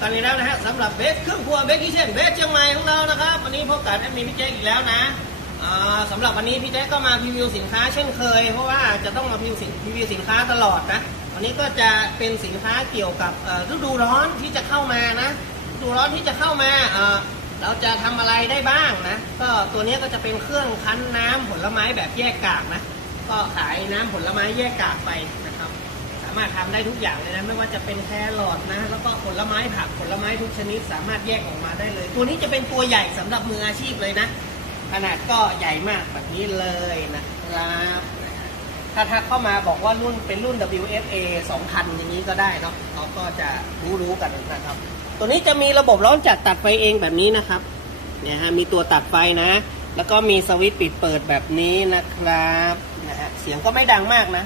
กันอีกแล้วนะฮะสำหรับเบสเครื่องครัวเบสคิเช่นเบสเชียงใหม่ของเรานะครับวันนี้พบกับแอดมินพี่แจ๊คอีกแล้วนะอ่าสำหรับวันนี้พี่แจ๊คก็มาพรีวิวสินค้าเช่นเคย เพราะว่าจะต้องมาพรีวิวสินพรีวิวสินค้าตลอดนะวันนี้ก็จะเป็นสินค้าเกี่ยวกับฤดูร้อนที่จะเข้ามานะฤดูร้อนที่จะเข้ามาเราจะทำอะไรได้บ้างนะก็ตัวนี้ก็จะเป็นเครื่องคั้นน้ำผลไม้แบบแยกกากนะก็ขายน้ำผลไม้แยกกากไปามารถทำได้ทุกอย่างเลยนะไม่ว่าจะเป็นแครอทนะแล้วก็ผลไม้ผักผลไม้ทุกชนิดสามารถแยกออกมาได้เลย ตัวนี้จะเป็นตัวใหญ่สำหรับมืออาชีพเลยนะ ขนาดก็ใหญ่มากแบบนี้เลยนะครับถ้าทักเข้ามาบอกว่ารุ่นเป็นรุ่น WFA 2000 อย่างนี้ก็ได้เนาะเขาก็จะรู้รู้ๆกันนะครับ ตัวนี้จะมีระบบร้อนจัดตัดไฟเองแบบนี้นะครับเนี่ยฮะมีตัวตัดไฟนะ แล้วก็มีสวิตช์ปิดเปิดแบบนี้นะครับนะฮะเสียงก็ไม่ดังมากนะ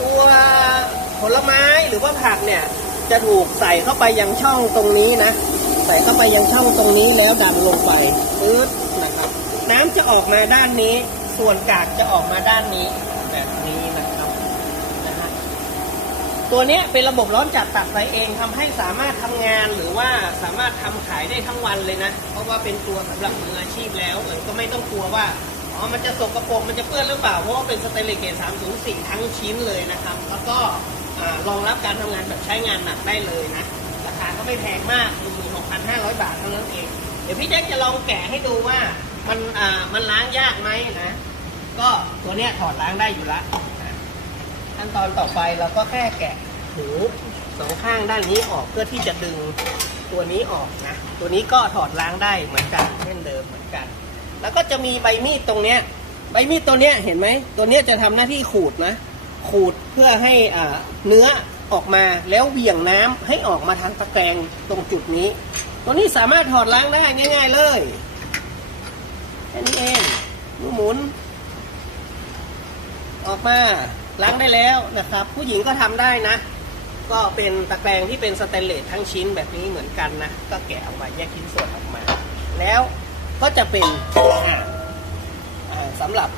ตัวผลไม้หรือว่าผักเนี่ย จะถูกใส่เข้าไปยังช่องตรงนี้นะ ใส่เข้าไปยังช่องตรงนี้แล้วดันลงไปปึ๊ดนะครับ น้ำจะออกมาด้านนี้ ส่วนกากจะออกมาด้านนี้แบบนี้นะครับนะฮะตัวนี้เป็นระบบร้อนจัดตัดไฟเองทำให้สามารถทำงานหรือว่าสามารถทำขายได้ทั้งวันเลยนะ เพราะว่าเป็นตัวสำหรับมืออาชีพแล้วเลยก็ไม่ต้องกลัวว่า อ๋อ มันจะสกปรกมันจะเปื้อนหรือเปล่า เพราะว่าเป็นสเตนเลสเกรด304 ทั้งชิ้นเลยนะครับ แล้วก็รองรับการทำงานแบบใช้งานหนักได้เลยนะ ราคาก็ไม่แพงมาก 16,500 บาทเท่านั้นเอง เดี๋ยวพี่แจ็คจะลองแกะให้ดูว่ามันอ่ามันล้างยากไหมนะ ก็ตัวเนี้ยถอดล้างได้อยู่ละขั้นตอนต่อไปเราก็แค่แกะหูสองข้างด้านนี้ออกเพื่อที่จะดึงตัวนี้ออกนะ ตัวนี้ก็ถอดล้างได้เหมือนกันเช่นเดิมเหมือนกัน แล้วก็จะมีใบมีดตรงเนี้ย ใบมีดตัวเนี้ยเห็นไหม ตัวเนี้ยจะทำหน้าที่ขูดนะ ขูดเพื่อให้อ่าเนื้อออกมาแล้วเหวี่ยงน้ำให้ออกมาทางตะแกรงตรงจุดนี้ ตัวนี้สามารถถอดล้างได้ง่าย ๆเลยแค่นี้เองหมุน ออกมาล้างได้แล้วนะครับ ผู้หญิงก็ทำได้นะ ก็เป็นตะแกรงที่เป็นสแตนเลสทั้งชิ้นแบบนี้เหมือนกันนะ ก็แกะออกมาแยกชิ้นส่วนออกมา แล้ว ก็จะเป็นอ่าอ่าสำหรับ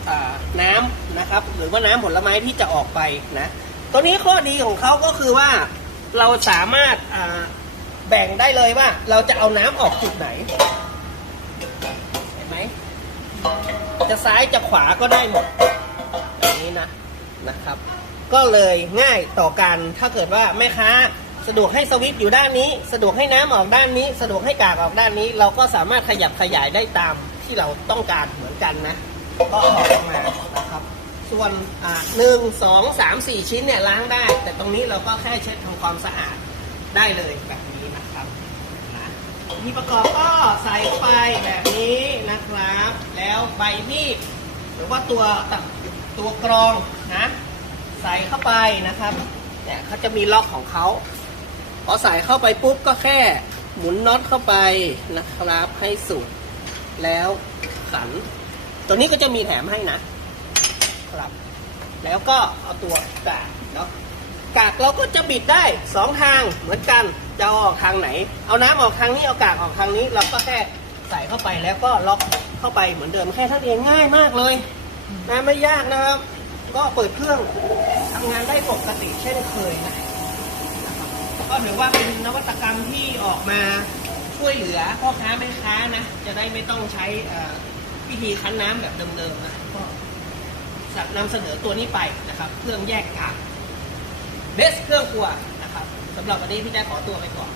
น้ำนะครับ หรือว่าน้ำผลไม้ที่จะออกไปนะ ตัวนี้ข้อดีของเขาก็คือว่าเราสามารถแบ่งได้เลยว่า เราจะเอาน้ำออกจุดไหนเห็นไหมจะซ้ายจะขวาก็ได้หมดแบบนี้นะนะครับ ก็เลยง่ายต่อการถ้าเกิดว่าแม่ค้า สะดวกให้สวิตช์อยู่ด้านนี้ สะดวกให้น้ำออกด้านนี้ สะดวกให้กากออกด้านนี้ เราก็สามารถขยับขยายได้ตามที่เราต้องการเหมือนกันนะ ก็ออกมานะครับ ส่วนอ่าหนึ่งสองสามสี่ชิ้นเนี่ยล้างได้ แต่ตรงนี้เราก็แค่เช็ดทำความสะอาดได้เลยแบบนี้นะครับนะที่ประกอบก็ใส่เข้าไปแบบนี้นะครับ แล้วใบมีดหรือว่าตัวตตัวกรองนะ ใส่เข้าไปนะครับเนี่ยเขาจะมีล็อกของเขา พอใส่เข้าไปปุ๊บก็แค่หมุนน็อตเข้าไปนะครับให้สุด แล้วขัน ตัวนี้ก็จะมีแถมให้นะครับ แล้วก็เอาตัวกากเนาะกากเราก็จะบิดได้สองทางเหมือนกันจะออกทางไหน เอาน้ำออกทางนี้เอากากออกทางนี้ เราก็แค่ใส่เข้าไปแล้วก็ล็อกเข้าไปเหมือนเดิมแค่เท่านี้เองง่ายมากเลยนะไม่ยากนะครับ ก็เปิดเครื่องทำงานได้ปกติเช่นเคยนะ ก็ถือว่าเป็นนวัตกรรมที่ออกมาช่วยเหลือพ่อค้าแม่ค้านะ จะได้ไม่ต้องใช้วิธีคั้นน้ำแบบเดิมๆนะก็นำเสนอตัวนี้ไปนะครับ เครื่องแยกกากเบสเครื่องครัวนะครับสำหรับวันนี้พี่แจ๊ขอตัวไปก่อน